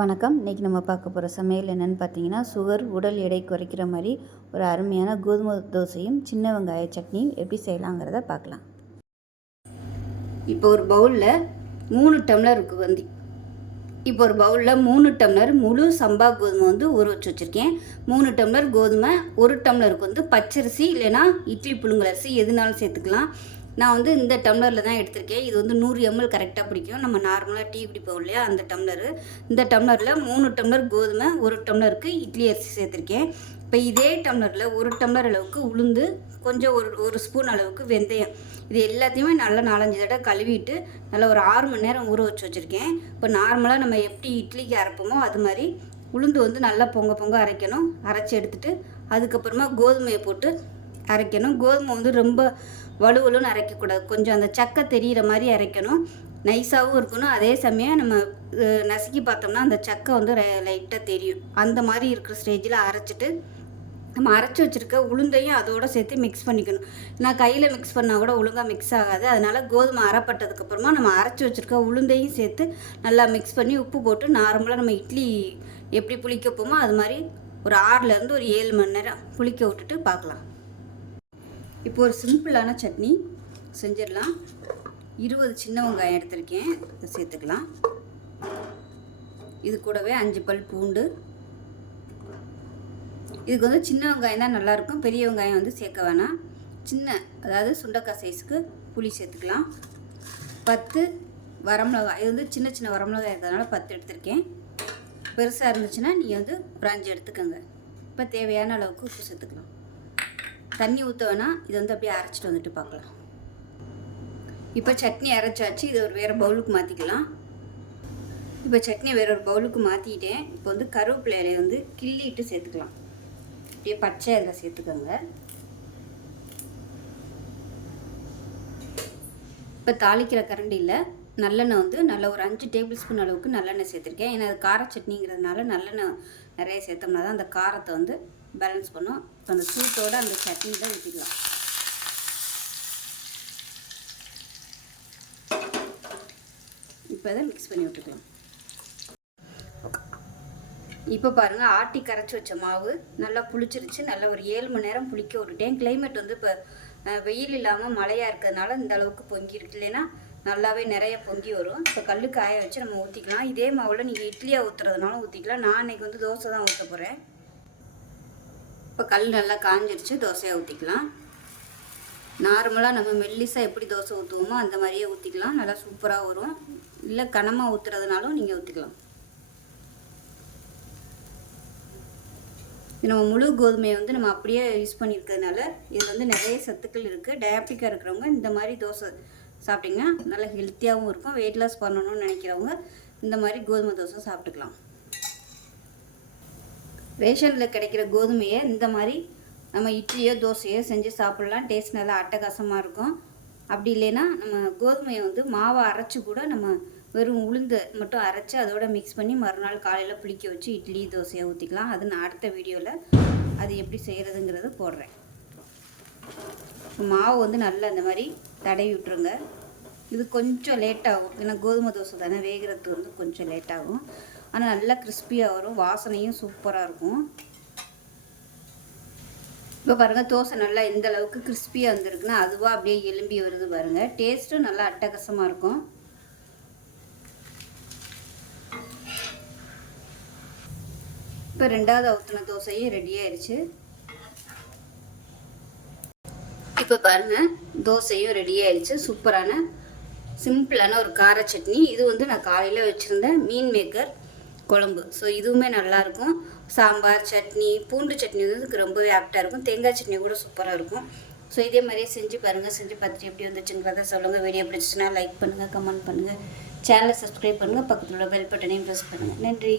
வணக்கம். இன்றைக்கி நம்ம பார்க்க போகிற சமையல் என்னென்னு பார்த்தீங்கன்னா சுகர் உடல் எடை குறைக்கிற மாதிரி ஒரு அருமையான கோதுமை தோசையும் சின்ன வெங்காய சட்னியும் எப்படி செய்யலாங்கிறத பார்க்கலாம். இப்போ ஒரு பவுலில் மூணு டம்ளர் இருக்கு வந்து. இப்போ ஒரு பவுலில் மூணு டம்ளர் முழு சம்பா கோதுமை வந்து ஊற வச்சு வச்சுருக்கேன். மூணு டம்ளர் கோதுமை ஒரு டம்ளருக்கு வந்து பச்சரிசி இல்லைன்னா இட்லி புழுங்கல் அரிசி எதுனாலும் சேர்த்துக்கலாம். நான் வந்து இந்த டம்ளரில் தான் எடுத்திருக்கேன். இது வந்து நூறு எம்எல் கரெக்டாக பிடிக்கும். நம்ம நார்மலாக டீ குடிப்போம் இல்லையா அந்த டம்ளரு. இந்த டம்ளரில் மூணு டம்ளர் கோதுமை ஒரு டம்ளருக்கு இட்லி அரிசி சேர்த்துருக்கேன். இப்போ இதே டம்ளரில் ஒரு டம்ளர் அளவுக்கு உளுந்து கொஞ்சம் ஒரு ஒரு ஸ்பூன் அளவுக்கு வெந்தயம். இது எல்லாத்தையுமே நல்லா நாலஞ்சு தடவை கழுவிட்டு நல்லா ஒரு ஆறு மணி நேரம் ஊற வச்சு வச்சுருக்கேன். இப்போ நார்மலாக நம்ம எப்படி இட்லிக்கு அரைப்போமோ அது மாதிரி உளுந்து வந்து நல்லா பொங்க பொங்க அரைக்கணும். அரைச்சி எடுத்துட்டு அதுக்கப்புறமா கோதுமையை போட்டு அரைக்கணும். கோதுமை வந்து ரொம்ப வலுவலுன்னு அரைக்கக்கூடாது. கொஞ்சம் அந்த சக்கை தெரிகிற மாதிரி அரைக்கணும். நைஸாகவும் இருக்கணும். அதே சமயம் நம்ம நசுக்கி பார்த்தோம்னா அந்த சக்கை வந்து லைட்டாக தெரியும். அந்த மாதிரி இருக்கிற ஸ்டேஜில் அரைச்சிட்டு நம்ம அரைச்சி வச்சுருக்க உளுந்தையும் அதோடு சேர்த்து மிக்ஸ் பண்ணிக்கணும். நான் கையில் மிக்ஸ் பண்ணால் கூட ஒழுங்காக மிக்ஸ் ஆகாது. அதனால் கோதுமை அரைப்பட்டதுக்கப்புறமா நம்ம அரைச்சி வச்சுருக்க உளுந்தையும் சேர்த்து நல்லா மிக்ஸ் பண்ணி உப்பு போட்டு நார்மலாக நம்ம இட்லி எப்படி புளிக்க போமோ அது மாதிரி ஒரு ஆறுலேருந்து ஒரு ஏழு மணி நேரம் புளிக்க விட்டுட்டு பார்க்கலாம். இப்போ ஒரு சிம்பிளான சட்னி செஞ்சிடலாம். இருபது சின்ன வெங்காயம் எடுத்திருக்கேன். இதை சேர்த்துக்கலாம். இது கூடவே அஞ்சு பல் பூண்டு. இதுக்கு வந்து சின்ன வெங்காயம் தான் நல்லாயிருக்கும். பெரிய வெங்காயம் வந்து சேர்க்க வேணாம். சின்ன அதாவது சுண்டக்காய் சைஸுக்கு புளி சேர்த்துக்கலாம். பத்து வரமிளகாய் இது வந்து சின்ன சின்ன வரமிளகாய் இருக்கிறதுனால பத்து எடுத்திருக்கேன். பெருசாக இருந்துச்சுன்னா நீங்கள் வந்து ஒரு அஞ்சு எடுத்துக்கோங்க. இப்போ தேவையான அளவுக்கு உப்பு சேர்த்துக்கலாம். தண்ணி ஊற்ற வேணாம் இதை வந்து அப்படியே அரைச்சிட்டு வந்துட்டு பார்க்கலாம். இப்போ சட்னி அரைச்சாச்சு. இதை ஒரு வேறு பவுலுக்கு மாற்றிக்கலாம் இப்போ சட்னி வேற ஒரு பவுலுக்கு மாற்றிட்டேன் இப்போ வந்து கருவேப்பிலையை வந்து கிள்ளிட்டு சேர்த்துக்கலாம். அப்படியே பச்சை அதில் சேர்த்துக்கோங்க. இப்போ தாளிக்கிற கரண்டியில் நல்லெண்ணெய் வந்து நல்ல ஒரு அஞ்சு டேபிள் ஸ்பூன் அளவுக்கு நல்லெண்ணெய் சேர்த்துருக்கேன். ஏன்னா அது கார சட்னிங்கிறதுனால நல்லெண்ணெய் நிறைய சேர்த்தோம்னா தான் அந்த காரத்தை வந்து பேலன்ஸ் பண்ணும். இப்போ அந்த சூட்டோடு அந்த சட்னி தான் ஊற்றிக்கலாம் இப்போ அதை மிக்ஸ் பண்ணி விட்டுக்கலாம். இப்போ பாருங்கள் ஆட்டி கரைச்சி வச்ச மாவு நல்லா புளிச்சிருச்சு. நல்லா ஒரு ஏழு மணி நேரம் புளிக்க விட்டுட்டேன். கிளைமேட் வந்து இப்போ வெயில் இல்லாமல் மழையாக இருக்கிறதுனால இந்த அளவுக்கு பொங்கி இருக்கு. இல்லைன்னா நல்லாவே நிறைய பொங்கி வரும். இப்போ கல் காய வச்சு நம்ம ஊற்றிக்கலாம் இதே மாவில் நீங்கள் இட்லியாக ஊற்றுறதுனாலும் ஊற்றிக்கலாம் நான் இன்றைக்கி வந்து தோசை தான் ஊற்ற போகிறேன் இப்போ கல் நல்லா காஞ்சிருச்சு தோசையாக ஊற்றிக்கலாம் நார்மலாக நம்ம மெல்லிஸாக எப்படி தோசை ஊற்றுவோமோ அந்த மாதிரியே ஊற்றிக்கலாம் நல்லா சூப்பராக வரும். இல்லை கனமாக ஊற்றுறதுனாலும் நீங்கள் ஊற்றிக்கலாம் நம்ம முழு கோதுமையை வந்து நம்ம அப்படியே யூஸ் பண்ணியிருக்கிறதுனால இதில் வந்து நிறைய சத்துக்கள் இருக்குது டயாபிட்டிக்காக இருக்கிறவங்க இந்த மாதிரி தோசை சாப்பிட்டிங்கன்னா நல்லா ஹெல்த்தியாகவும் இருக்கும். வெயிட் லாஸ் பண்ணணும்னு நினைக்கிறவங்க இந்த மாதிரி கோதுமை தோசை சாப்பிட்டுக்கலாம். ரேஷனில் கிடைக்கிற கோதுமையை இந்த மாதிரி நம்ம இட்லியோ தோசையோ செஞ்சு சாப்பிட்லாம். டேஸ்ட் நல்லா அட்டகாசமாக இருக்கும். அப்படி இல்லைன்னா நம்ம கோதுமையை வந்து மாவை அரைச்சி கூட நம்ம வெறும் உளுந்து மட்டும் அரைச்சி அதோட மிக்ஸ் பண்ணி மறுநாள் காலையில் புளிக்க வச்சு இட்லி தோசையை ஊற்றிக்கலாம் அது நான் அடுத்த வீடியோவில் அது எப்படி செய்கிறதுங்கிறத போடுறேன். மாவு வந்து நல்லா அந்த மாதிரி தடவி விட்டுருங்க. இது கொஞ்சம் லேட்டாகும் ஏன்னா கோதுமை தோசை தானே வேகிறது வந்து கொஞ்சம் லேட்டாகும் ஆனால் நல்லா கிறிஸ்பியாக வரும். வாசனையும் சூப்பராக இருக்கும். இப்போ பாருங்கள் தோசை நல்லா எந்த அளவுக்கு கிறிஸ்பியாக வந்திருக்குன்னா அதுவாக அப்படியே எலும்பி வருது பாருங்கள் டேஸ்ட்டும் நல்லா அட்டகசமாக இருக்கும். இப்போ ரெண்டாவது அவுத்தின தோசையும் ரெடி ஆயிடுச்சு இப்போ பாருங்கள் தோசையும் ரெடி ஆயிடுச்சு சூப்பரான சிம்பிளான ஒரு கார சட்னி. இது வந்து நான் காலையில் வச்சுருந்தேன் மீன் மேக்கர். குழம்பு. ஸோ இதுவுமே நல்லாயிருக்கும் சாம்பார் சட்னி பூண்டு சட்னி வந்து இதுக்கு ரொம்பவே ஆப்டாக இருக்கும். தேங்காய் சட்னி கூட சூப்பராக இருக்கும். ஸோ இதே மாதிரியே செஞ்சு பாருங்கள் செஞ்சு பார்த்துட்டு எப்படி வந்துச்சுங்கிறத சொல்லுங்கள் வீடியோ பிடிச்சிச்சுன்னா லைக் பண்ணுங்கள் கமெண்ட் பண்ணுங்கள் சேனலை சப்ஸ்கிரைப் பண்ணுங்கள் பக்கத்தில் உள்ள பெல் பட்டனையும் ப்ரெஸ் பண்ணுங்கள் நன்றி.